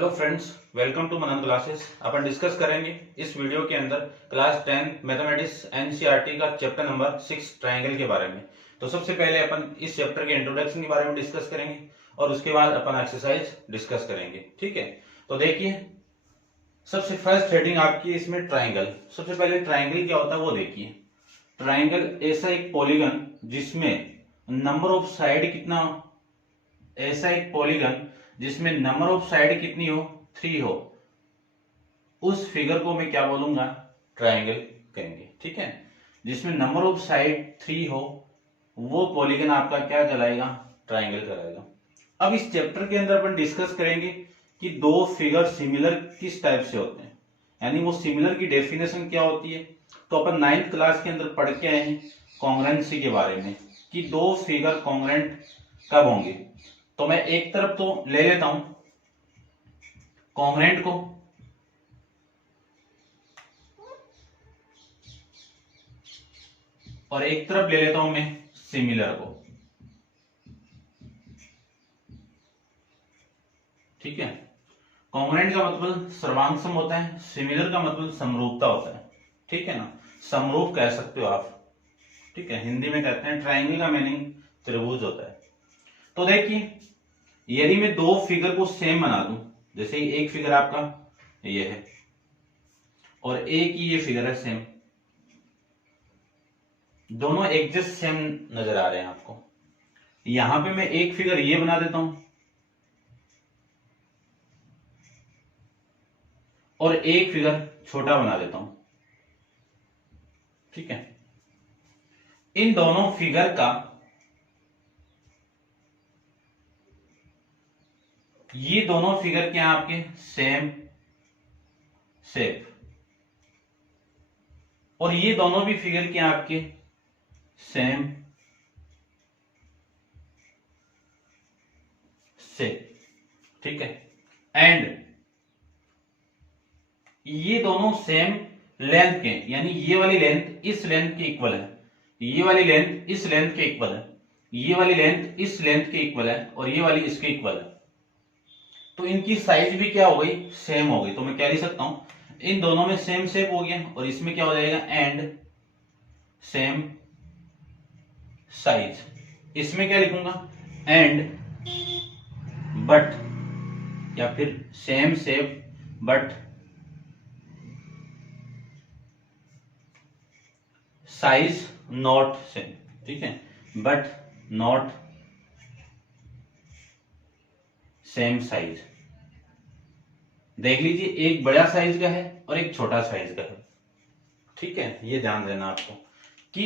Hello friends, welcome to Manan classes. अपन discuss करेंगे इस वीडियो के अंदर क्लास 10 मैथमेटिक्स एनसीईआरटी का चैप्टर नंबर 6 ट्रायंगल के बारे में। तो सबसे पहले अपन इस चैप्टर के इंट्रोडक्शन के बारे में डिस्कस करेंगे और उसके बाद अपन एक्सरसाइज डिस्कस करेंगे। ठीक है, तो देखिए सबसे फर्स्ट हेडिंग आपकी इसमें ट्रायंगल। सबसे पहले ट्रायंगल क्या होता है वो देखिए। ट्रायंगल ऐसा एक पॉलीगन जिसमें नंबर ऑफ साइड कितना, ऐसा एक पॉलीगन जिसमें नंबर ऑफ साइड कितनी हो, 3 हो, उस फिगर को मैं क्या बोलूंगा, ट्रायंगल कहेंगे। ठीक है, जिसमें नंबर ऑफ साइड 3 हो वो पॉलीगन आपका क्या कहलाएगा, ट्रायंगल कहलाएगा। अब इस चैप्टर के अंदर अपन डिस्कस करेंगे कि दो फिगर सिमिलर किस टाइप से होते हैं, यानी वो सिमिलर की डेफिनेशन क्या होती है। तो अपन 9th क्लास के अंदर पढ़ के आए हैं कॉन्ग्रेंसी के बारे में कि दो फिगर कॉन्ग्रेंट कब होंगे। तो मैं एक तरफ तो ले लेता हूं कॉन्ग्रेंट को, और एक तरफ ले लेता हूं मैं सिमिलर को। ठीक है, कॉन्ग्रेंट का मतलब सर्वांगसम होता है, सिमिलर का मतलब समरूपता होता है। ठीक है ना, समरूप कह सकते हो आप। ठीक है, हिंदी में कहते हैं, ट्रायंगल का मीनिंग त्रिभुज होता है। तो देखिए यदि मैं दो फिगर को सेम बना दूं, जैसे एक फिगर आपका ये है और एक ही ये फिगर है सेम, दोनों एग्जैक्ट सेम नजर आ रहे हैं आपको। यहां पे मैं एक फिगर ये बना देता हूं और एक फिगर छोटा बना देता हूं। ठीक है, इन दोनों फिगर का ये दोनों फिगर क्या आपके सेम शेप, और ये दोनों भी फिगर क्या आपके सेम शेप। ठीक है, एंड ये दोनों सेम लेंथ के, यानी ये वाली लेंथ इस लेंथ के इक्वल है, ये वाली लेंथ इस लेंथ के इक्वल है, ये वाली लेंथ इस लेंथ के इक्वल है, और ये वाली इसके इक्वल है। तो इनकी साइज भी क्या हो गई, सेम हो गई। तो मैं क्या लिख सकता हूं, इन दोनों में सेम शेप हो गया, और इसमें क्या हो जाएगा, एंड सेम साइज। इसमें क्या लिखूंगा, एंड बट, या फिर same shape but size not same. ठीक है, बट नॉट सेम साइज। देख लीजिए, एक बड़ा साइज का है और एक छोटा साइज का है। ठीक है, ये ध्यान देना आपको कि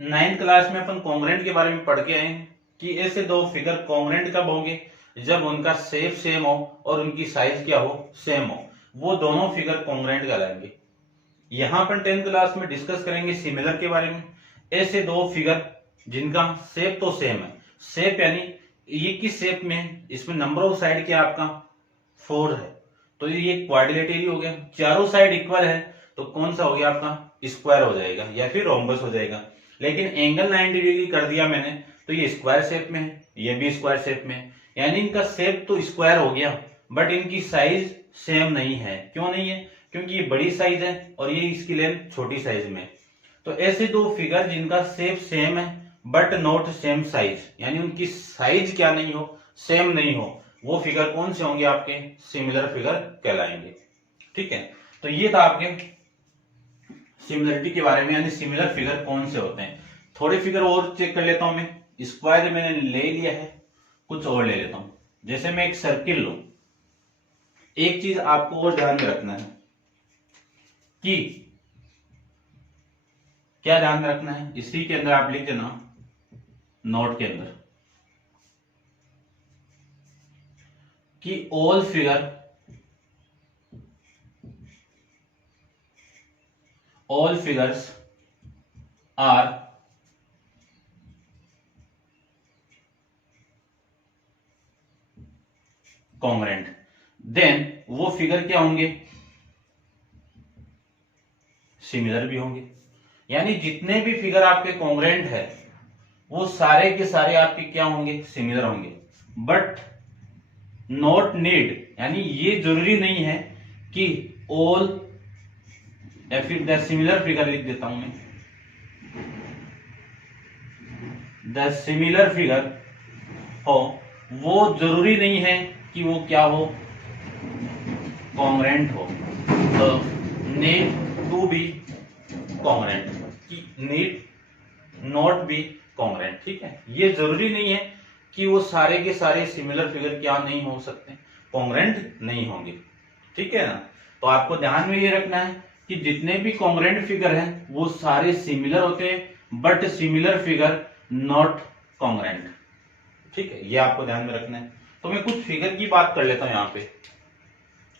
9th क्लास में अपन कॉन्ग्रेंट के बारे में पढ़ के आए हैं कि ऐसे दो फिगर कॉन्ग्रेंट कब होंगे, जब उनका शेप सेम हो और उनकी साइज क्या हो, सेम हो, वो दोनों फिगर कॉन्ग्रेंट कहलाएंगे। यहां पर 10th क्लास में डिस्कस करेंगे सिमिलर के बारे में। ऐसे दो फिगर जिनका शेप तो सेम है, शेप यानी ये किस शेप में है, इसमें नंबर ऑफ साइड क्या आपका 4 है, तो ये क्वाड्रिलेटरल हो गया। चारों साइड इक्वल है तो कौन सा हो गया आपका, स्क्वायर हो जाएगा या फिर रोम्बस हो जाएगा। लेकिन एंगल 90 डिग्री कर दिया मैंने तो ये स्क्वायर शेप में है, ये भी स्क्वायर शेप में है, यानी इनका शेप तो स्क्वायर हो गया, बट इनकी साइज सेम नहीं है। क्यों नहीं है, क्योंकि ये बड़ी साइज है और ये इसकी लेंथ छोटी साइज में। तो ऐसे दो फिगर जिनका शेप सेम है बट नॉट सेम साइज, यानी उनकी साइज क्या नहीं हो, सेम नहीं हो, वो फिगर कौन से होंगे, आपके सिमिलर फिगर कहलाएंगे। ठीक है, तो ये था आपके सिमिलरिटी के बारे में, यानी सिमिलर फिगर कौन से होते हैं। थोड़े फिगर और चेक कर लेता हूं मैं। स्क्वायर मैंने ले लिया है, कुछ और ले लेता हूं। जैसे मैं एक सर्किल लूं, एक चीज आपको और ध्यान में रखना है कि क्या ध्यान में रखना है, इसी के अंदर आप लिख देना नोट के अंदर कि all figures are congruent. Then वो फिगर क्या होंगे, सिमिलर भी होंगे। यानी जितने भी फिगर आपके कॉन्ग्रेंट है वो सारे के सारे आपके क्या होंगे, सिमिलर होंगे। बट नॉट नीड, यानी ये जरूरी नहीं है कि ऑल, या फिर द सिमिलर फिगर लिख देता हूं मैं, द सिमिलर फिगर हो, वो जरूरी नहीं है कि वो क्या हो, कॉन्ग्रेंट हो। तो नीड टू बी कॉन्ग्रेंट, कि नीड नॉट बी कॉन्ग्रेंट, ठीक है। ये जरूरी नहीं है कि वो सारे के सारे सिमिलर फिगर क्या नहीं हो सकते, कॉन्ग्रेंट नहीं होंगे, ठीक है ना। तो आपको ध्यान में ये रखना है कि जितने भी कॉन्ग्रेंट फिगर हैं वो सारे सिमिलर होते हैं, but similar figure not congruent, ठीक है, ये आपको ध्यान में रखना है। तो मैं कुछ फिगर की बात कर लेता हूं यहां पे।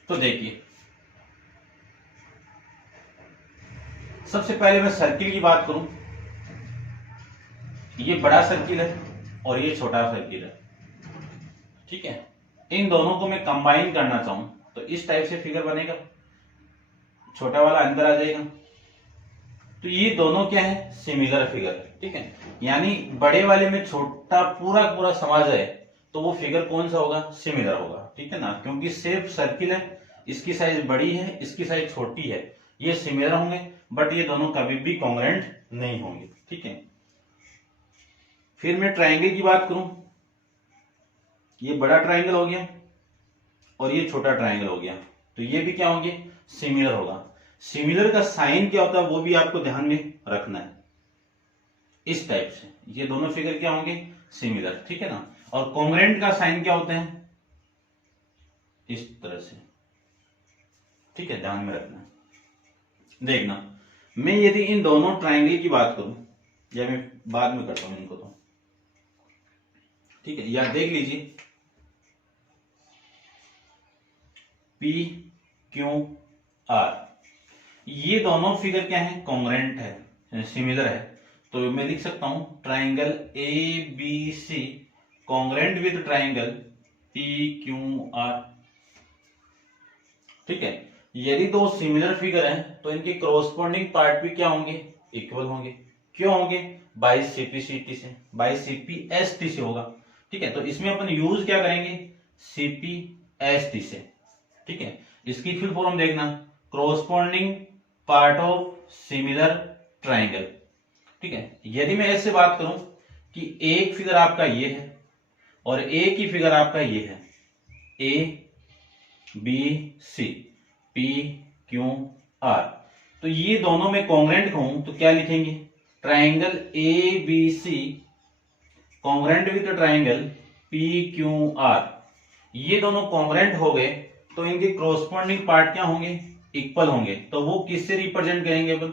तो देखिए, सबसे पहले मैं सर्किल की बात करूं, ये बड़ा सर्किल है और ये छोटा सर्किल है, ठीक है। इन दोनों को मैं कंबाइन करना चाहूं तो इस टाइप से फिगर बनेगा, छोटा वाला अंदर आ जाएगा। तो ये दोनों क्या है, सिमिलर फिगर, ठीक है। यानी बड़े वाले में छोटा पूरा पूरा समा जाए तो वो फिगर कौन सा होगा, सिमिलर होगा, ठीक है ना, क्योंकि सिर्फ सर्किल है, इसकी साइज बड़ी है, इसकी साइज छोटी है, ये सिमिलर होंगे, बट ये दोनों कभी भी कॉन्ग्रेंट नहीं होंगे, ठीक है। फिर मैं ट्रायंगल की बात करूं, ये बड़ा ट्रायंगल हो गया और ये छोटा ट्रायंगल हो गया, तो ये भी क्या होंगे, सिमिलर होगा। सिमिलर का साइन क्या होता है वो भी आपको ध्यान में रखना है, इस टाइप से ये दोनों फिगर क्या होंगे, सिमिलर, ठीक है ना। और कॉन्ग्रेंट का साइन क्या होता है, इस तरह से, ठीक है, ध्यान में रखना। देखना, मैं यदि इन दोनों ट्रायंगल की बात करूं, या मैं बाद में करता हूं इनको तो, ठीक है, या देख लीजिए पी क्यू आर, ये दोनों फिगर क्या है, कॉन्ग्रेंट है, सिमिलर है। तो मैं लिख सकता हूं triangle A B C congruent with triangle P Q R, ठीक है। यदि दो सिमिलर फिगर हैं तो इनके क्रॉसपोंडिंग पार्ट भी क्या होंगे, इक्वल होंगे। क्यों होंगे, बाई सीपीसीटी से, बाई सीपीएसटी से होगा, ठीक है। तो इसमें अपन यूज क्या करेंगे, सीपीएसटी से, ठीक है। इसकी फुल फॉर्म देखना, corresponding part of similar triangle, ठीक है। यदि मैं ऐसे बात करूं कि एक फिगर आपका ये है और एक ही फिगर आपका ये है, A B C P Q R, तो ये दोनों में कॉन्ग्रेंट कहूं तो क्या लिखेंगे, triangle A B C congruent with triangle P Q R, ये दोनों कॉन्ग्रेंट हो गए तो इनके क्रॉसपोंडिंग पार्ट क्या होंगे, इक्वल होंगे। तो वो किससे रिप्रेजेंट करेंगे अपन,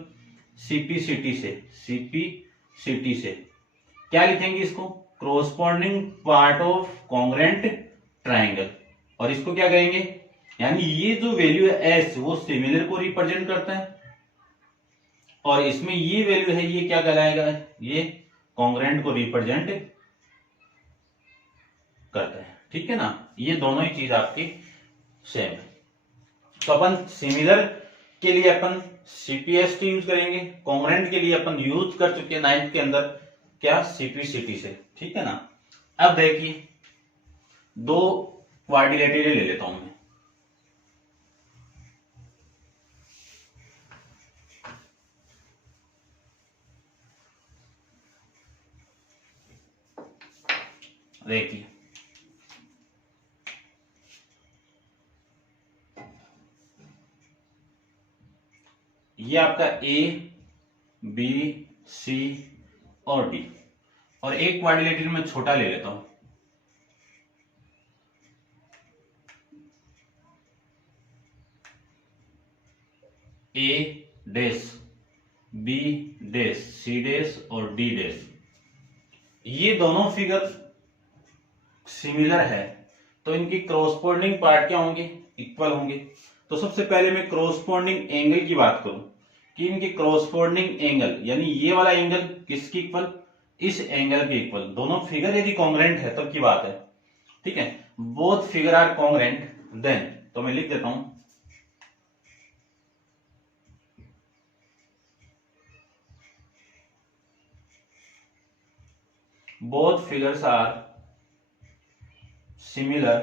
सीपीसीटी से, सीपीसीटी से क्या लिखेंगे इसको, corresponding part of congruent triangle, और इसको क्या कहेंगे, यानी ये जो वैल्यू है एस वो सिमिलर को रिप्रेजेंट करता है, और इसमें ये वैल्यू है ये क्या कहलाएगा, ये कॉन्ग्रेंट को रिप्रेजेंट करता है, ठीक है ना। ये दोनों ही चीज आपकी सेम है। तो अपन सिमिलर के लिए अपन सीपीएसटी यूज करेंगे, कॉन्ग्रेंट के लिए अपन यूज कर चुके हैं 9th के अंदर क्या, सीपीसीटी से, ठीक है ना। अब देखिए दो क्वाड्रिलेटरल ले लेता हूं मैं, देखिए ये आपका ए बी सी और डी, और एक क्वाड्रिलेटरल में छोटा ले लेता हूं, A dash B dash C dash और डी डैश, ये दोनों फिगर सिमिलर है तो इनकी क्रॉसपोंडिंग पार्ट क्या होंगे, इक्वल होंगे। तो सबसे पहले मैं क्रॉसपोंडिंग एंगल की बात करूं कि इनके क्रॉसपोंडिंग एंगल, यानी ये वाला एंगल किसकी इक्वल, इस एंगल के इक्वल। दोनों फिगर यदि कॉन्ग्रेंट है तब की बात है, ठीक है। Both figure are congruent then, तो मैं लिख देता हूं both figures are similar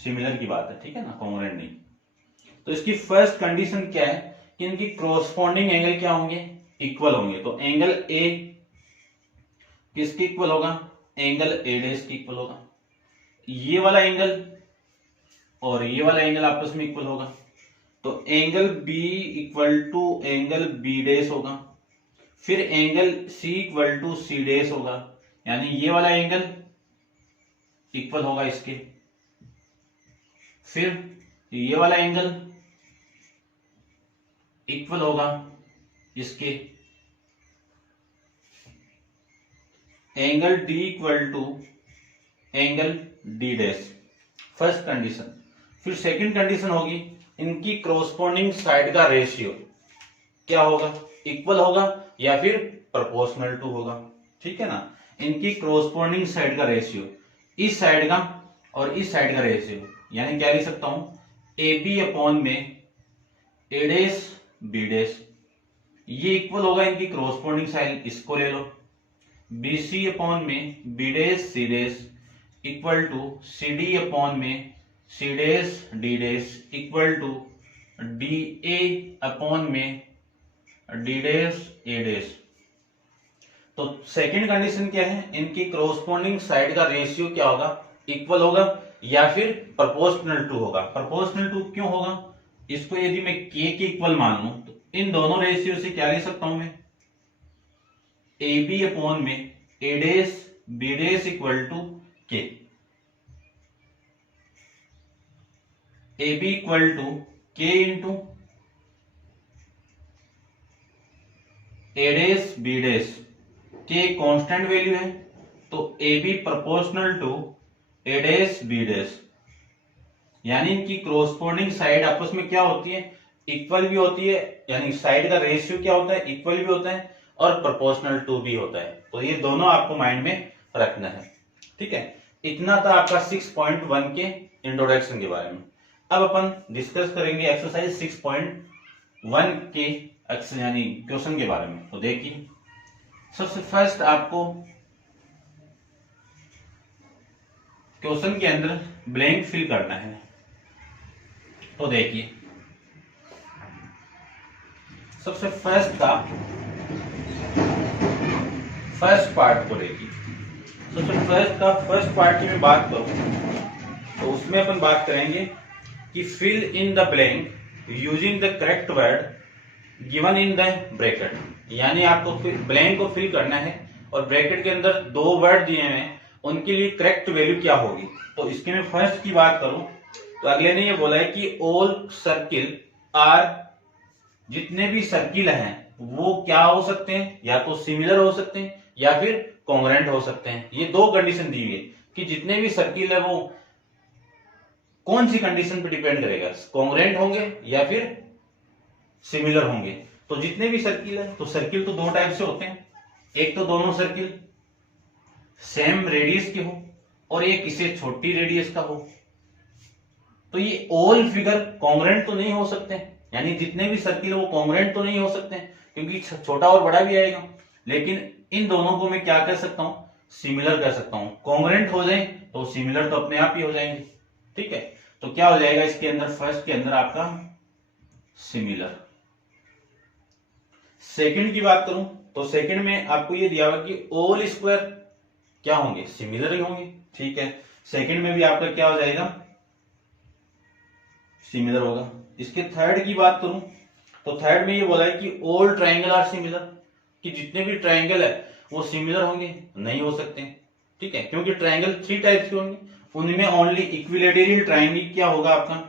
similar की बात है, ठीक है ना, कॉन्ग्रुएंट नहीं। तो इसकी फर्स्ट कंडीशन क्या है कि इनकी कोरस्पॉन्डिंग एंगल क्या होंगे, इक्वल होंगे। तो एंगल ए किसके इक्वल होगा, एंगल ए डैश के इक्वल होगा। ये वाला एंगल और ये वाला एंगल आपस में इक्वल होगा, तो angle B equal to angle B dash होगा। फिर angle C equal to C dash होगा, यानी ये वाला एंगल इक्वल होगा इसके। फिर ये वाला एंगल इक्वल होगा इसके। Angle D equal to angle D dash, first condition. फिर सेकंड कंडीशन होगी इनकी कोरस्पॉन्डिंग साइड का रेशियो क्या होगा, इक्वल होगा या फिर प्रोपोर्शनल टू होगा, ठीक है ना। इनकी कोरस्पॉन्डिंग साइड का रेशियो, इस साइड का और इस साइड का रेशियो, यानी क्या लिख सकता हूं, ए बी अपॉन में ए डैश बी डैश, ये इक्वल होगा इनकी कोरस्पॉन्डिंग साइड, इसको ले लो। बी सी अपॉन में B dash C dash equal to C D upon में C dash D dash equal to D A upon में डी डैश ए डैश। तो सेकंड कंडीशन क्या है, इनकी कोरस्पॉन्डिंग साइड का रेशियो क्या होगा, इक्वल होगा या फिर प्रोपोर्शनल टू होगा। प्रोपोर्शनल टू क्यों होगा, इसको यदि मैं के इक्वल मान लूं तो इन दोनों रेशियो से क्या ले सकता हूं मैं, ए बी अपॉन में A dash B dash equal to K. A B equal to K into A dash B dash, K constant value है, तो A B proportional to A dash B dash, यानी इनकी कोरस्पॉन्डिंग साइड आपस में क्या होती है, इक्वल भी होती है, यानी साइड का रेशियो क्या होता है, इक्वल भी होता है और प्रोपोर्शनल टू भी होता है। तो ये दोनों आपको माइंड में रखना है, ठीक है। इतना था आपका 6.1 के इंट्रोडक्शन के बारे में। अब अपन डिस्कस करेंगे एक्सरसाइज 6.1 के यानी क्वेश्चन के बारे में। तो देखिए, सबसे फर्स्ट आपको क्वेश्चन के अंदर ब्लैंक फिल करना है। तो देखिए, सबसे फर्स्ट पार्ट को देखिए। सबसे फर्स्ट पार्ट की मैं बात करूं तो उसमें अपन बात करेंगे कि fill in the blank using the correct word given in the bracket, यानी आपको ब्लैंक को फिल करना है और ब्रैकेट के अंदर दो वर्ड दिए हैं, उनके लिए करेक्ट वैल्यू क्या होगी। तो इसके में फर्स्ट की बात करूं तो अगले ने ये बोला है कि ऑल सर्किल आर, जितने भी सर्किल हैं वो क्या हो सकते हैं, या तो सिमिलर हो सकते हैं या फिर कॉन्ग्रुएंट हो सकते हैं। ये दो कंडीशन दी हुई है कि जितने भी सर्किल है वो कौन सी कंडीशन पे डिपेंड करेगा, कॉन्ग्रुएंट होंगे या फिर सिमिलर होंगे। तो जितने भी सर्किल है, तो सर्किल तो दो टाइप से होते हैं, एक तो दोनों सर्किल सेम रेडियस के हो और एक इससे छोटी रेडियस का हो। तो ये ऑल फिगर कॉन्ग्रुएंट तो नहीं हो सकते, यानी जितने भी सर्किल वो कॉन्ग्रुएंट तो नहीं हो सकते क्योंकि छोटा और बड़ा भी आएगा, लेकिन इन दोनों को मैं क्या कर सकता हूं, सिमिलर कर सकता हूं। कॉन्ग्रुएंट हो जाए तो सिमिलर तो अपने आप ही हो जाएंगे, ठीक है। तो क्या हो जाएगा इसके अंदर, फर्स्ट के अंदर आपका सिमिलर। सेकंड की बात करूं तो सेकंड में आपको ये दिया हुआ कि ऑल स्क्वायर क्या होंगे, सिमिलर ही होंगे, ठीक है। सेकंड में भी आपका क्या हो जाएगा, सिमिलर होगा। इसके थर्ड की बात करूं तो थर्ड में ये बोला है कि ऑल ट्रायंगल आर सिमिलर, कि जितने भी ट्रायंगल है वो सिमिलर होंगे, नहीं हो सकते, ठीक है, क्योंकि ट्रायंगल 3 टाइप्स के होंगे, उनमें ओनली इक्विलैटरल ट्रायंगल क्या होगा आपका,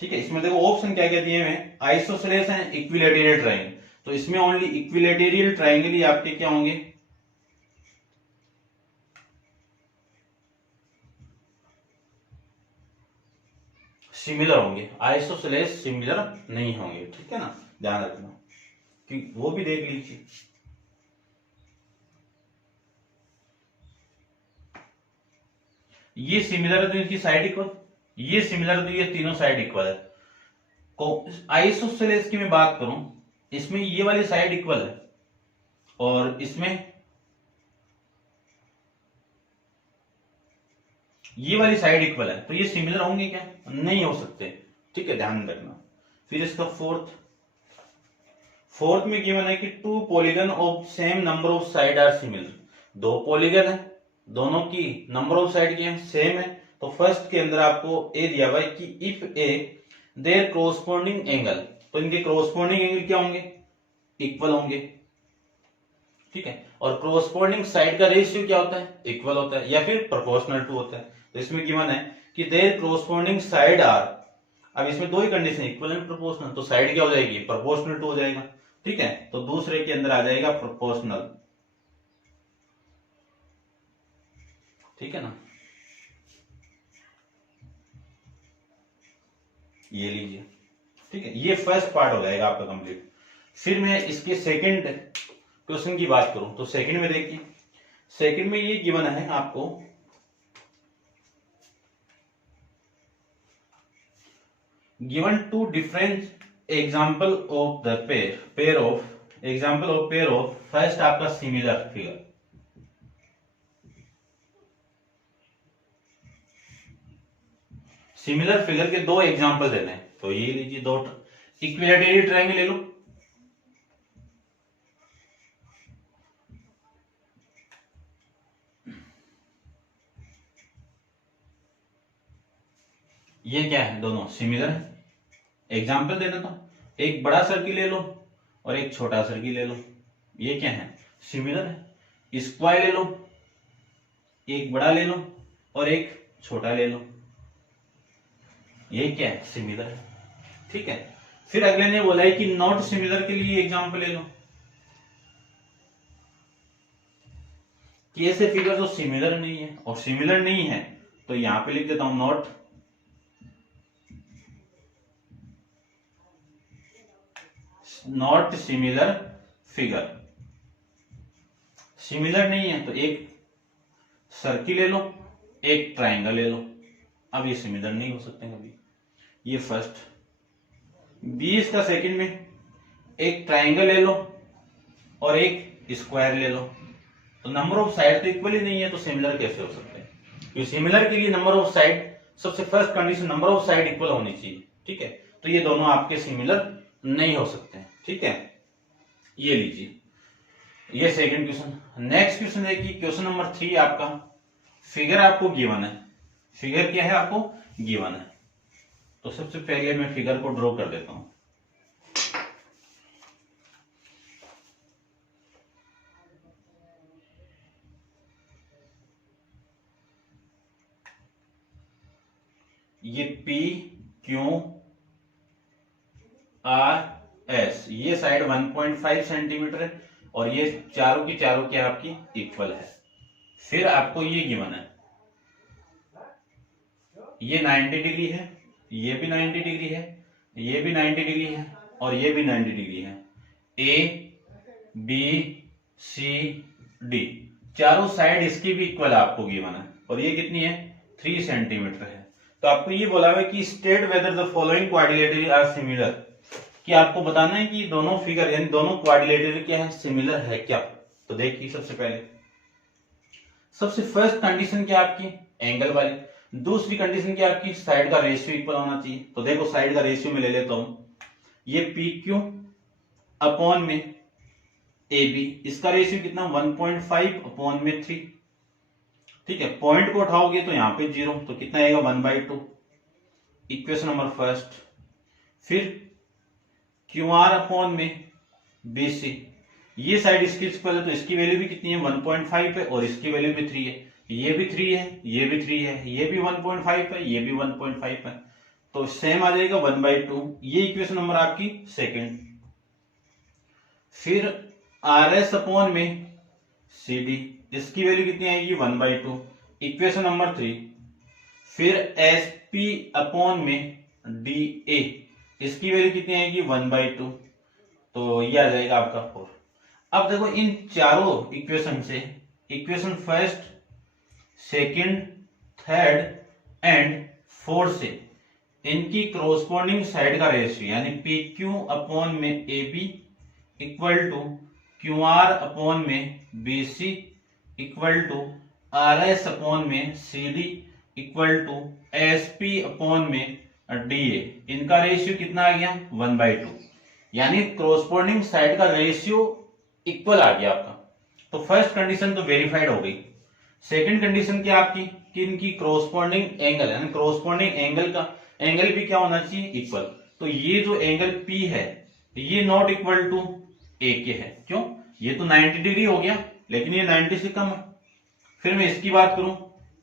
ठीक है। इसमें देखो ऑप्शन क्या क्या दिए हुए हैं, आइसोसेलेस एंड इक्विलैटरल ट्रायंगल, तो इसमें ओनली इक्विलैटरल ट्रायंगल ही आपके क्या होंगे, सिमिलर होंगे, आइसोसेलेस सिमिलर नहीं होंगे, ठीक है ना, ध्यान रखना कि वो भी देख लीजिए। ये सिमिलर है तो इनकी साइड इक्वल, ये सिमिलर है तो ये तीनों साइड इक्वल है। आइसोसेलेस की मैं बात करूं, इसमें ये वाली साइड इक्वल है, और इसमें ये वाली साइड इक्वल है, तो ये सिमिलर होंगे क्या? नहीं हो सकते, ठीक है, ध्यान रखना। फिर इसका फोर्थ में गिवन है कि two polygon of same number of side are similar. दो पॉलीगन है, दोनों की नंबर ऑफ साइड की सेम है। तो फर्स्ट के अंदर आपको ए दिया हुआ है कि if a there corresponding angle, तो इनके कोरस्पॉन्डिंग एंगल क्या होंगे? इक्वल होंगे, ठीक है। और कोरस्पॉन्डिंग साइड का रेशियो क्या होता है? इक्वल होता है या फिर प्रोपोर्शनल टू होता है। तो इसमें गिवन है कि देयर कोरस्पॉन्डिंग साइड आर, अब इसमें दो ही कंडीशन, इक्वल एंड प्रोपोर्शनल, तो साइड क्या हो जाएगी? प्रोपोर्शनल टू हो जाएगा, ठीक है। तो दूसरे के अंदर आ जाएगा प्रोपोर्शनल, ठीक है ना। ये लीजिए, ठीक है, ये फर्स्ट पार्ट हो जाएगा आपका कंप्लीट। फिर मैं इसके सेकंड क्वेश्चन की बात करूं तो सेकंड में देखिए, सेकंड में ये गिवन है आपको given two different example of the pair of first आपका सिमिलर फिगर, सिमिलर फिगर के दो एग्जांपल देने हैं। तो ये लीजिए, दो इक्विलैटरल ट्रायंगल ले लो, ये क्या है? दोनों सिमिलर है। एग्जांपल दे देता हूं, एक बड़ा सर्किल ले लो और एक छोटा सर्किल ले लो, ये क्या है? सिमिलर है। स्क्वायर ले लो, एक बड़ा ले लो और एक छोटा ले लो, ये क्या है? सिमिलर है, ठीक है। फिर अगले ने बोला है कि नॉट सिमिलर के लिए एग्जांपल ले लो, कि ऐसे फिगर जो सिमिलर नहीं है, और सिमिलर नहीं है तो यहां पे लिख देता हूं नॉट सिमिलर फिगर। सिमिलर नहीं है तो एक सर्किल ले लो, एक ट्राइंगल ले लो, अब ये सिमिलर नहीं हो सकते कभी। ये फर्स्ट। 20 का सेकंड में एक ट्राइंगल ले लो और एक स्क्वायर ले लो, तो नंबर ऑफ साइड तो इक्वल ही नहीं है, तो सिमिलर कैसे हो सकते हैं? क्योंकि सिमिलर के लिए नंबर ऑफ साइड, सबसे first condition number of side equal होनी चाहिए, ठीक है। तो ये दोनों आपके सिमिलर नहीं हो सकते हैं, ठीक है। ये लीजिए, ये सेकंड क्वेश्चन। नेक्स्ट क्वेश्चन देखिए, क्वेश्चन नंबर 3 आपका फिगर आपको गिवन है। फिगर क्या है? आपको गिवन है। तो सबसे पहले मैं फिगर को ड्रॉ कर देता हूं। ये P Q R S, ये साइड 1.5 सेंटीमीटर है और ये चारों की चारों क्या आपकी इक्वल है। फिर आपको ये गिवन है, ये 90 डिग्री है, ये भी 90 डिग्री है, ये भी 90 डिग्री है और ये भी 90 डिग्री है। A B C D, चारों साइड इसकी भी इक्वल आपको गिवन है और ये कितनी है? 3 सेंटीमीटर है। तो आपको ये बोला हुआ है कि state whether the following quadrilateral are similar, कि आपको बताना है कि दोनों फिगर यानी दोनों क्वाड्रिलेटरल क्या है? सिमिलर है क्या? तो देखिए, सबसे पहले सबसे फर्स्ट कंडीशन क्या आपकी? एंगल वाली। दूसरी कंडीशन क्या आपकी? साइड का रेशियो इक्वल होना चाहिए। तो देखो, साइड का रेशियो में ले लेता हूं, ये PQ अपॉन में AB, इसका रेशियो कितना? 1.5 अपॉन में 3, ठीक है। पॉइंट को उठाओगे तो यहां पे 0, तो कितना आएगा? 1/2, इक्वेशन नंबर फर्स्ट। फिर QR अपॉन में BC, ये साइड इसकी इक्वल है तो इसकी वैल्यू भी कितनी है? 1.5 है और इसकी वैल्यू भी 3 है, ये भी 3 है, ये भी 3 है, ये भी 1.5 है, ये भी 1.5 है, तो सेम आ जाएगा 1/2। ये इक्वेशन नंबर आपकी सेकंड। फिर RS अपॉन में CD, इसकी वैल्यू कितनी आएगी? 1/2, इक्वेशन नंबर 3। फिर SP अपॉन में DA, इसकी वैल्यू कितनी आएगी? 1/2, तो ये आ जाएगा आपका 4। अब देखो, इन चारों इक्वेशन से, equation first, second, third and fourth से, इनकी कोरस्पॉन्डिंग साइड का रेशियो यानी PQ अपॉन में AB equal to Q R upon में B C equal to R S upon में C D equal to S P upon में D A. इनका ratio कितना आ गया 1/2, यानी क्रॉसपोर्डिंग साइड का रेशियो इक्वल आ गया आपका। तो फर्स्ट कंडीशन तो वेरीफाइड हो गई। सेकंड कंडीशन क्या आपकी कि इनकी क्रॉसपोर्डिंग एंगल यानी क्रॉसपोर्डिंग एंगल का एंगल भी क्या होना चाहिए इक्वल। तो ये जो एंगल P है ये नॉट इक्वल टू ए के है। क्यों? ये तो 90 डिग्री हो गया लेकिन ये 90 से कम है। फिर मैं इसकी बात करूं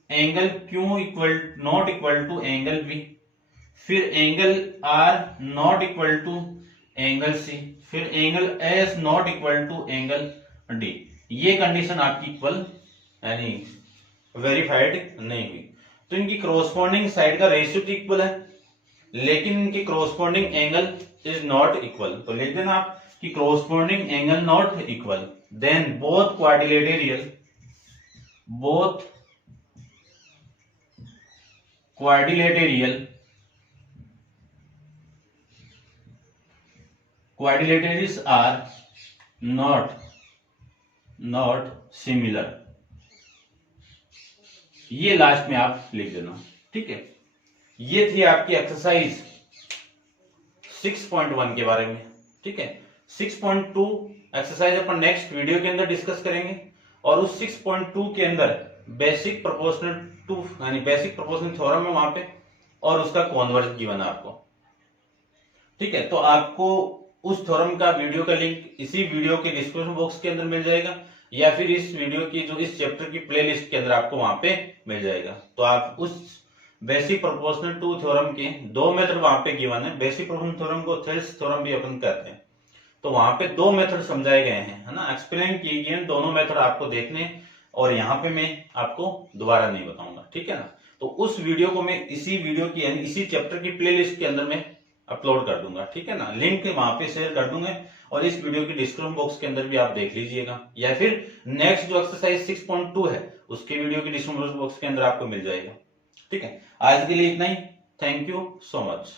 angle Q equal not equal to angle B, फिर angle R not equal to angle C, फिर angle S not equal to angle D। ये कंडीशन आपकी इक्वल यानी वेरीफाइड नहीं हुई। तो इनकी क्रॉसपोर्डिंग साइड का रेशियो तो इक्वल है लेकिन इनकी corresponding angle is not equal. तो लिख देना आप कि corresponding angle not equal, then both quadrilaterals are not similar। ये लास्ट में आप लिख देना, ठीक है। ये थी आपकी एक्सरसाइज 6.1 के बारे में, ठीक है। 6.2 एक्सरसाइज अपन नेक्स्ट वीडियो के अंदर डिस्कस करेंगे और उस 6.2 के अंदर बेसिक प्रोपोर्शनल यानी बेसिक प्रोपोर्शनल थ्योरम है वहां पे और उसका कॉन्वर्स गिवन है आपको, ठीक है। तो आपको उस थ्योरम का वीडियो का लिंक इसी वीडियो के डिस्क्रिप्शन बॉक्स के अंदर मिल जाएगा या फिर इस वीडियो की जो इस चैप्टर की प्लेलिस्ट के अंदर आपको वहां पे मिल जाएगा। तो आप उस बेसिक प्रोपोर्शनल टू थ्योरम के दो मेथड वहां पे गिवन है। बेसिक प्रोपोर्शनल थ्योरम को थेल्स थ्योरम भी अपन कहते हैं। तो वहां पे दो मेथड समझाए गए हैं, है ना, एक्सप्लेन किए गए हैं। दोनों मेथड आपको देखने और यहाँ पे मैं आपको दोबारा नहीं बताऊंगा, ठीक है ना। तो उस वीडियो को मैं इसी वीडियो की यानी इसी चैप्टर की प्लेलिस्ट के अंदर मैं अपलोड कर दूंगा, ठीक है ना। लिंक वहां पे शेयर कर दूंगा और इस वीडियो की डिस्क्रिप्शन बॉक्स के अंदर भी आप देख लीजिएगा या फिर नेक्स्ट जो एक्सरसाइज 6.2 है उसके वीडियो की डिस्क्रिप्शन बॉक्स के अंदर आपको मिल जाएगा, ठीक है। आज के लिए इतना ही। Thank you so much.